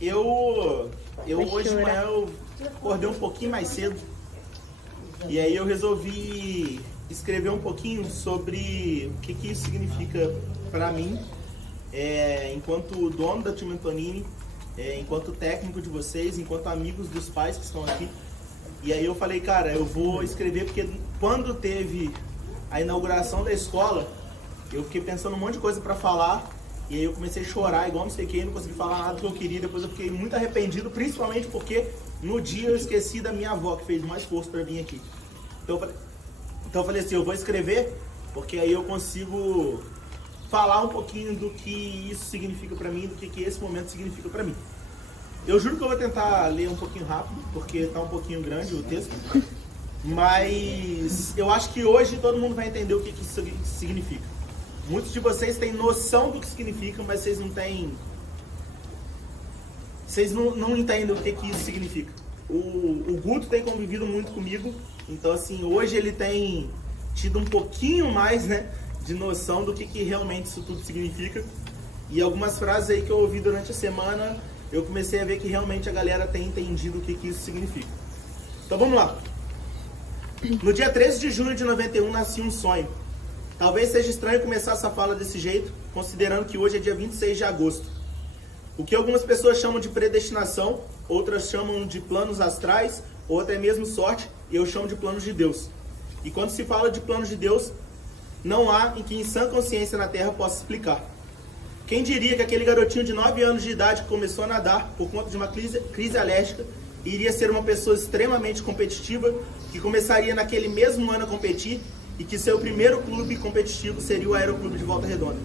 eu hoje de manhã eu acordei um pouquinho mais cedo e aí eu resolvi escrever um pouquinho sobre o que isso significa para mim, enquanto dono da Time Antonini, enquanto técnico de vocês, enquanto amigos dos pais que estão aqui. E aí eu falei, cara, eu vou escrever porque quando teve a inauguração da escola, eu fiquei pensando um monte de coisa para falar. E aí eu comecei a chorar, igual não sei quem, não consegui falar nada que eu queria. Depois eu fiquei muito arrependido, principalmente porque no dia eu esqueci da minha avó, que fez mais esforço para vir aqui. Então eu falei assim, eu vou escrever, porque aí eu consigo falar um pouquinho do que isso significa para mim, do que esse momento significa para mim. Eu juro que eu vou tentar ler um pouquinho rápido, porque tá um pouquinho grande o texto. Mas eu acho que hoje todo mundo vai entender o que isso significa. Muitos de vocês têm noção do que significa, mas vocês não têm... Vocês não entendem o que isso significa. O Guto tem convivido muito comigo, então assim, hoje ele tem tido um pouquinho mais, né, de noção do que realmente isso tudo significa. E algumas frases aí que eu ouvi durante a semana, eu comecei a ver que realmente a galera tem entendido o que isso significa. Então vamos lá. No dia 13 de junho de 91 nasci um sonho. Talvez seja estranho começar essa fala desse jeito, considerando que hoje é dia 26 de agosto. O que algumas pessoas chamam de predestinação, outras chamam de planos astrais, ou até mesmo sorte, e eu chamo de planos de Deus. E quando se fala de planos de Deus, não há em que em sã consciência na Terra possa explicar. Quem diria que aquele garotinho de 9 anos de idade que começou a nadar por conta de uma crise alérgica iria ser uma pessoa extremamente competitiva, que começaria naquele mesmo ano a competir e que seu primeiro clube competitivo seria o Aeroclube de Volta Redonda.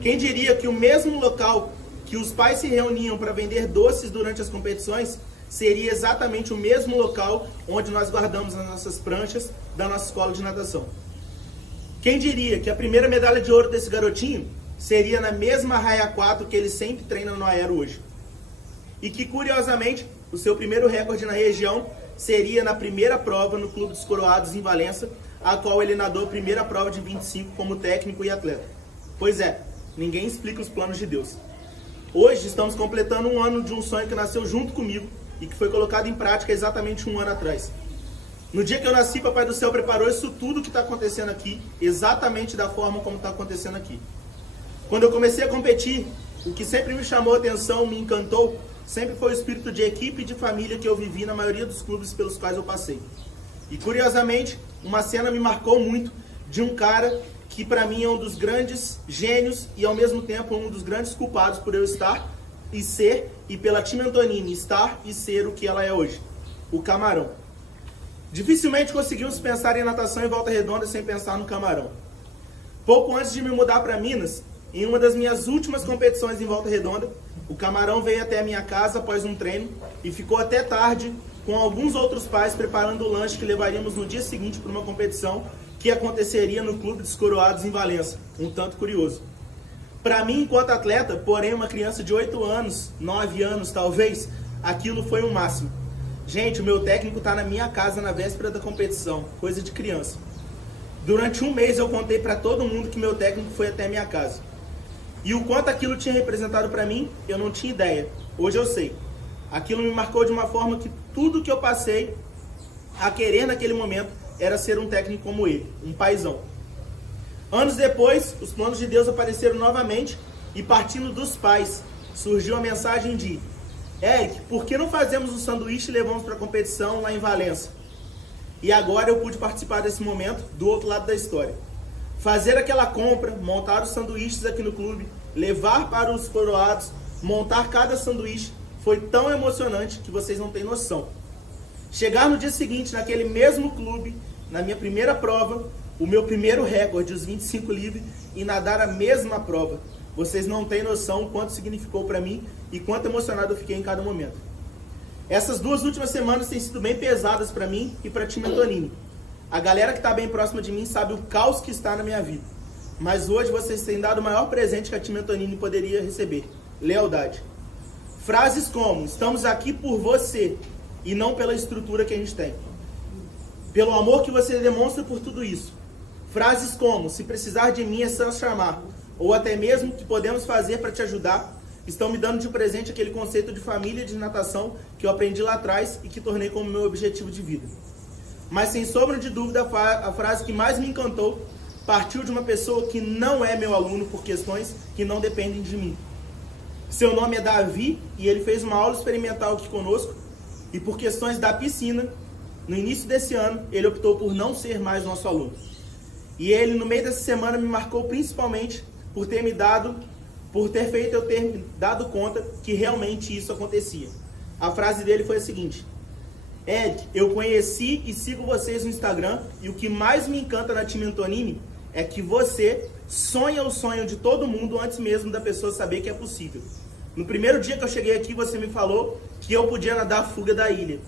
Quem diria que o mesmo local que os pais se reuniam para vender doces durante as competições seria exatamente o mesmo local onde nós guardamos as nossas pranchas da nossa escola de natação. Quem diria que a primeira medalha de ouro desse garotinho seria na mesma raia 4 que ele sempre treina no aero hoje. E que, curiosamente, o seu primeiro recorde na região seria na primeira prova no Clube dos Coroados em Valença, a qual ele nadou a primeira prova de 25 como técnico e atleta. Pois é, ninguém explica os planos de Deus. Hoje estamos completando um ano de um sonho que nasceu junto comigo e que foi colocado em prática exatamente um ano atrás. No dia que eu nasci, Papai do Céu preparou isso tudo que está acontecendo aqui, exatamente da forma como está acontecendo aqui. Quando eu comecei a competir, o que sempre me chamou a atenção, me encantou, sempre foi o espírito de equipe e de família que eu vivi na maioria dos clubes pelos quais eu passei. E curiosamente, uma cena me marcou muito de um cara que para mim é um dos grandes gênios e ao mesmo tempo um dos grandes culpados por eu estar e ser, e pela Time Antonini estar e ser o que ela é hoje, o Camarão. Dificilmente conseguimos pensar em natação em Volta Redonda sem pensar no Camarão. Pouco antes de me mudar para Minas, em uma das minhas últimas competições em Volta Redonda, o Camarão veio até a minha casa após um treino e ficou até tarde com alguns outros pais preparando o lanche que levaríamos no dia seguinte para uma competição que aconteceria no Clube dos Coroados em Valença, um tanto curioso. Para mim, enquanto atleta, porém uma criança de 8 anos, 9 anos talvez, aquilo foi o máximo. Gente, o meu técnico está na minha casa na véspera da competição, coisa de criança. Durante um mês eu contei para todo mundo que meu técnico foi até minha casa. E o quanto aquilo tinha representado para mim, eu não tinha ideia. Hoje eu sei. Aquilo me marcou de uma forma que tudo que eu passei a querer naquele momento era ser um técnico como ele, um paizão. Anos depois, os planos de Deus apareceram novamente e partindo dos pais, surgiu a mensagem de: Eric, por que não fazemos um sanduíche e levamos para a competição lá em Valença? E agora eu pude participar desse momento do outro lado da história. Fazer aquela compra, montar os sanduíches aqui no clube, levar para os coroados, montar cada sanduíche, foi tão emocionante que vocês não têm noção. Chegar no dia seguinte, naquele mesmo clube, na minha primeira prova, o meu primeiro recorde, os 25 livre, e nadar a mesma prova. Vocês não têm noção o quanto significou para mim e quanto emocionado eu fiquei em cada momento. Essas 2 últimas semanas têm sido bem pesadas para mim e para a Time Antonini. A galera que está bem próxima de mim sabe o caos que está na minha vida. Mas hoje vocês têm dado o maior presente que a Time Antonini poderia receber: lealdade. Frases como: estamos aqui por você e não pela estrutura que a gente tem. Pelo amor que você demonstra por tudo isso. Frases como: se precisar de mim é só chamar. Ou até mesmo: que podemos fazer para te ajudar. estão me dando de presente aquele conceito de família de natação que eu aprendi lá atrás e que tornei como meu objetivo de vida. Mas sem sombra de dúvida, a frase que mais me encantou partiu de uma pessoa que não é meu aluno por questões que não dependem de mim. Seu nome é Davi e ele fez uma aula experimental aqui conosco e por questões da piscina, no início desse ano, ele optou por não ser mais nosso aluno. E ele, no meio dessa semana, me marcou principalmente por ter feito eu ter me dado conta que realmente isso acontecia. A frase dele foi a seguinte: Ed, eu conheci e sigo vocês no Instagram e o que mais me encanta na Time Antonini é que você sonha o sonho de todo mundo antes mesmo da pessoa saber que é possível. No primeiro dia que eu cheguei aqui, você me falou que eu podia nadar a fuga da ilha.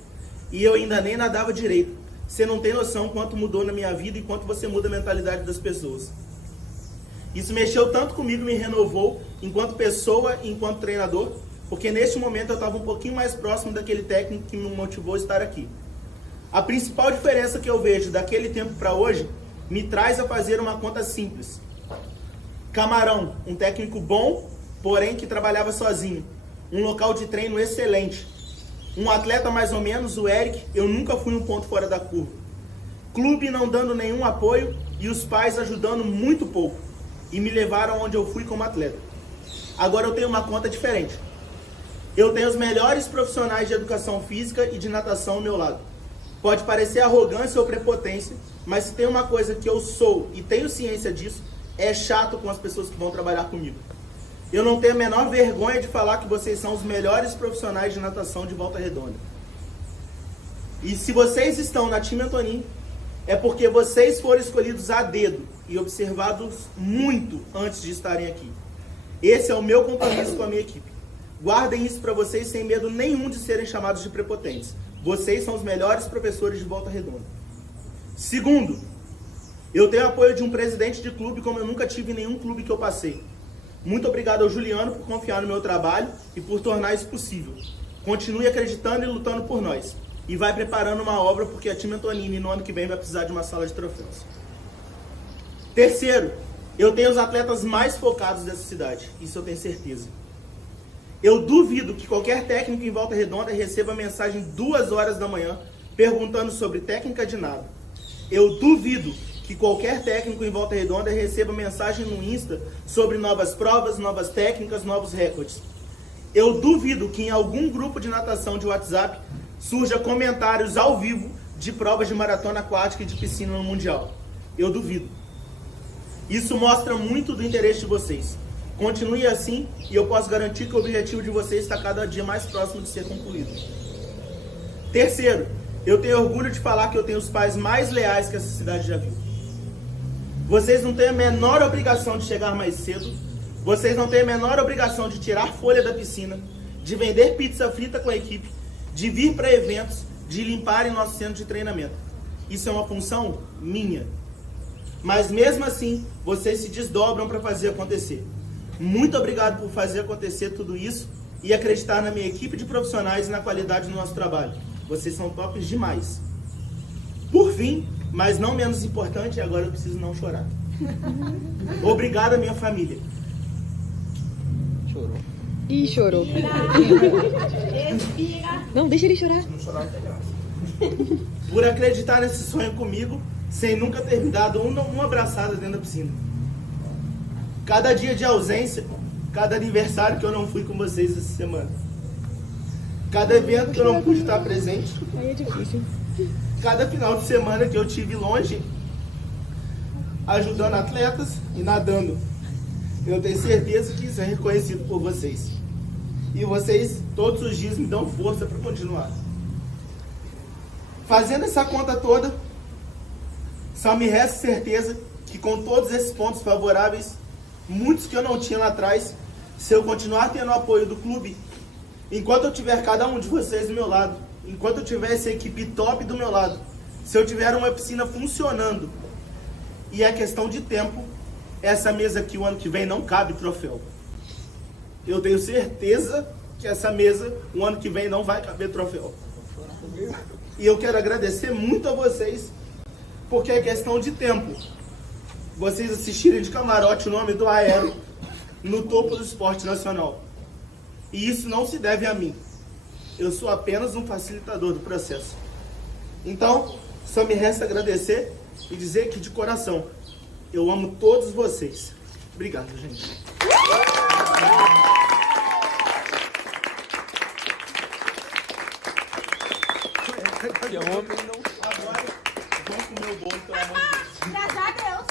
E eu ainda nem nadava direito. Você não tem noção quanto mudou na minha vida e quanto você muda a mentalidade das pessoas. Isso mexeu tanto comigo, me renovou enquanto pessoa e enquanto treinador, porque neste momento eu estava um pouquinho mais próximo daquele técnico que me motivou a estar aqui. A principal diferença que eu vejo daquele tempo para hoje me traz a fazer uma conta simples. Camarão, um técnico bom, porém que trabalhava sozinho. Um local de treino excelente. Um atleta mais ou menos, o Eric, eu nunca fui um ponto fora da curva. Clube não dando nenhum apoio e os pais ajudando muito pouco. E me levaram onde eu fui como atleta. Agora eu tenho uma conta diferente. Eu tenho os melhores profissionais de educação física e de natação ao meu lado. Pode parecer arrogância ou prepotência, mas se tem uma coisa que eu sou e tenho ciência disso, é chato com as pessoas que vão trabalhar comigo. Eu não tenho a menor vergonha de falar que vocês são os melhores profissionais de natação de Volta Redonda. E se vocês estão na Time Antonini, é porque vocês foram escolhidos a dedo e observados muito antes de estarem aqui. Esse é o meu compromisso com a minha equipe. Guardem isso para vocês sem medo nenhum de serem chamados de prepotentes. Vocês são os melhores professores de Volta Redonda. Segundo, eu tenho apoio de um presidente de clube como eu nunca tive em nenhum clube que eu passei. Muito obrigado ao Juliano por confiar no meu trabalho e por tornar isso possível. Continue acreditando e lutando por nós. E vai preparando uma obra porque a Time Antonini no ano que vem vai precisar de uma sala de troféus. Terceiro, eu tenho os atletas mais focados dessa cidade. Isso eu tenho certeza. Eu duvido que qualquer técnico em Volta Redonda receba mensagem 2 horas da manhã perguntando sobre técnica de nado. Eu duvido que qualquer técnico em Volta Redonda receba mensagem no Insta sobre novas provas, novas técnicas, novos recordes. Eu duvido que em algum grupo de natação de WhatsApp surja comentários ao vivo de provas de maratona aquática e de piscina no Mundial. Eu duvido. Isso mostra muito do interesse de vocês. Continue assim e eu posso garantir que o objetivo de vocês está cada dia mais próximo de ser concluído. Terceiro, eu tenho orgulho de falar que eu tenho os pais mais leais que essa cidade já viu. Vocês não têm a menor obrigação de chegar mais cedo. Vocês não têm a menor obrigação de tirar folha da piscina, de vender pizza frita com a equipe, de vir para eventos, de limparem nosso centro de treinamento. Isso é uma função minha. Mas mesmo assim, vocês se desdobram para fazer acontecer. Muito obrigado por fazer acontecer tudo isso e acreditar na minha equipe de profissionais e na qualidade do nosso trabalho. Vocês são tops demais. Por fim, mas não menos importante, agora eu preciso não chorar. Obrigado, minha família. Chorou. Ih, chorou. Não, deixa ele chorar. Não chorar não tem graça. Por acreditar nesse sonho comigo, sem nunca ter me dado uma abraçada dentro da piscina. Cada dia de ausência, cada aniversário que eu não fui com vocês essa semana. Cada evento que eu não pude estar presente. Aí é difícil. Cada final de semana que eu tive longe, ajudando atletas e nadando. Eu tenho certeza que isso é reconhecido por vocês. E vocês todos os dias me dão força para continuar. Fazendo essa conta toda, só me resta certeza que com todos esses pontos favoráveis, muitos que eu não tinha lá atrás, se eu continuar tendo o apoio do clube, enquanto eu tiver cada um de vocês do meu lado, enquanto eu tiver essa equipe top do meu lado, se eu tiver uma piscina funcionando, e é questão de tempo, essa mesa aqui o ano que vem não cabe troféu. Eu tenho certeza que essa mesa o ano que vem não vai caber troféu. E eu quero agradecer muito a vocês, porque é questão de tempo. Vocês assistirem de camarote o nome do Aero no topo do esporte nacional. E isso não se deve a mim. Eu sou apenas um facilitador do processo. Então, só me resta agradecer e dizer que de coração, eu amo todos vocês. Obrigado, gente. Que homem não... Agora, vamos comer o bolo, pelo amor de Deus. Graças a Deus.